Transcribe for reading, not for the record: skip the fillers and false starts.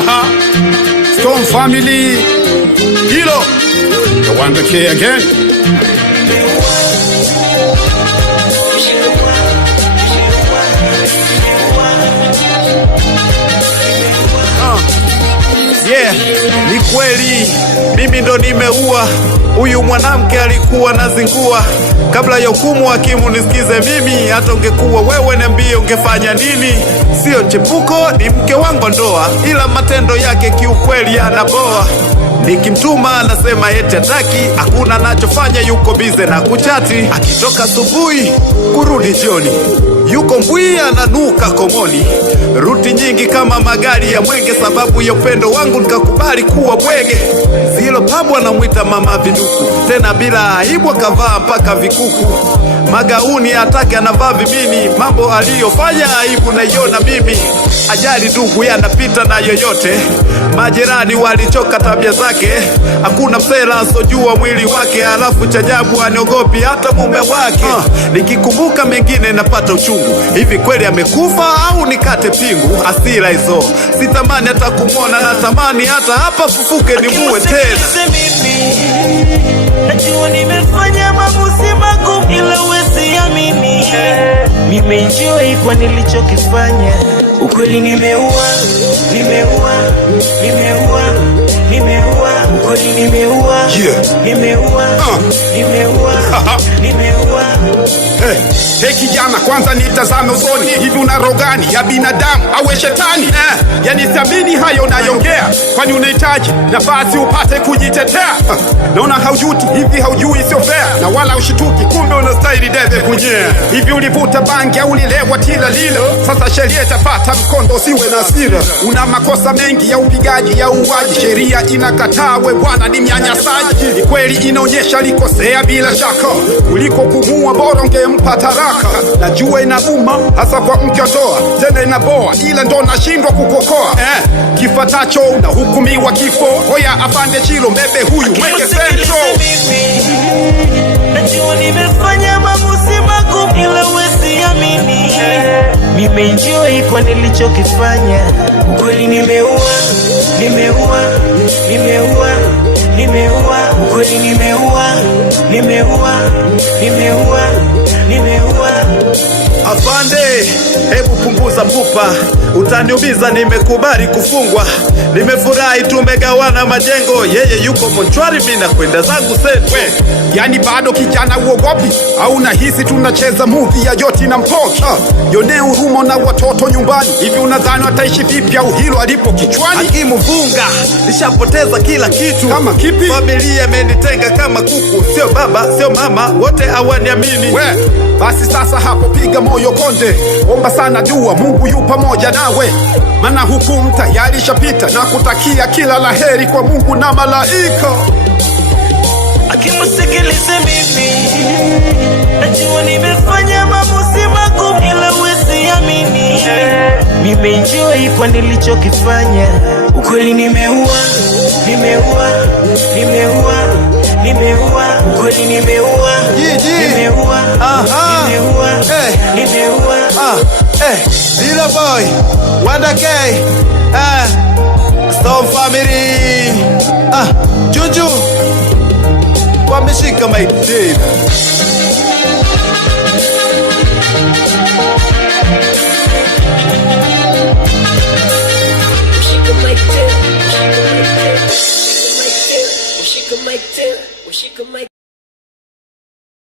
Stone family, hilo the Wonder K again. Yeah, ni kweli mimi ndo nimeua. Huyu mwanamke alikuwa nazingua. Kabla ya hukumu hakimu nisikize mimi. Hata ungekuwa wewe niambie ungefanya nini? Sio chepuko, ni mke wangu ndoa, ila matendo yake kiukweli yanaboa. Nikimtuma anasema eti hataki, hakuna anachofanya, yuko bize na kuchati. Akitoka asubuhi kurudi jioni, yuko mbwi ananuka komoni. Ruti nyingi kama magari ya mwenge, sababu ya upendo wangu nikakubali kuwa bwege. Zilo pabu anamwita mama viduku, tena bila aibu akavaa mpaka vikuku. Magauni atake anavaa vimini, mambo aliyofanya aibu naiona mimi. Ajali ndugu yanapita na yoyote, majirani walichoka tabia zake. Hakuna msela asojua mwili wake, alafu chajabu aniogopi hata mume wake. Nikikumbuka mengine napata uchungu, hivi kweli amekufa au nikate pingu? Asira hizo sitamani hata kumwona, natamani hata hapa fufuke nimuue tena. Najua nimefanya maamuzi magumu ila usiamini. Nimeenjoy kwa nilichokifanya. Ukweli nimeua. Ukweli nimeua. Nimeua. Hey kijana, kwanza nitazame usoni, hivi una roho gani ya binadamu au shetani? Yani siamini hayo nayongea, kwani unahitaji nafasi upate kujitetea. Naona haujuti, hivi haujui sio fair, na wala ushituki, kumbe unastahili debe kunyea. Hivi ulivuta bangi au ulilewa tila lilo? Sasa sheria itapata mkondo, usiwe na hasira. Una makosa mengi ya upigaji, ya uwaji, sheria inakataa, we bwana ni mnyanyasaji. Ni kweli inaonyesha likosea bila shaka, kuliko kumua bora ungempa taraka. Najua inauma hasa kwa mke ndoa, tena inaboa, ila ndo nashindwa kukokoa. Kifatacho unahukumiwa kifo. Hoya afande Chilo, mbebe huyu mweke central. Najua nimefanya maamuzi magumu ila usiamini. Nimeenjoy kwa nilichokifanya. Ukweli nimeua. Ukweli nimeua. Afande, hebu punguza mpupa, utaniumiza, nimekubali kufungwa. Nimefurahi tumegawana majengo, yeye yuko mochwari, mimi nakwenda zangu setwe. Yani bado kijana uogopi, au nahisi tunacheza movie ya Joti na Mpoki? Yone hurumo na watoto nyumbani, hivi unadhani wataishi vipi au hilo alipo kichwani? Hakimu vunga, nishapoteza kila kitu. Kama kipi? Familia imenitenga kama kuku, sio baba, sio mama, wote hawaniamini. Basi sasa hapo piga moyo konde, omba sana dua, Mungu yu pamoja nawe. Maana hukumu tayari shapita, na kutakia kila laheri kwa Mungu na malaika. Akimusikilize mimi, najua nimefanya maamuzi magumu ila usiamini. Nimeenjoy kwa nilichokifanya. Ukweli nimeua. Ukweli nimeua. Zero boy, Wonder K, Stone family, Juju wameshika mic tena. She can make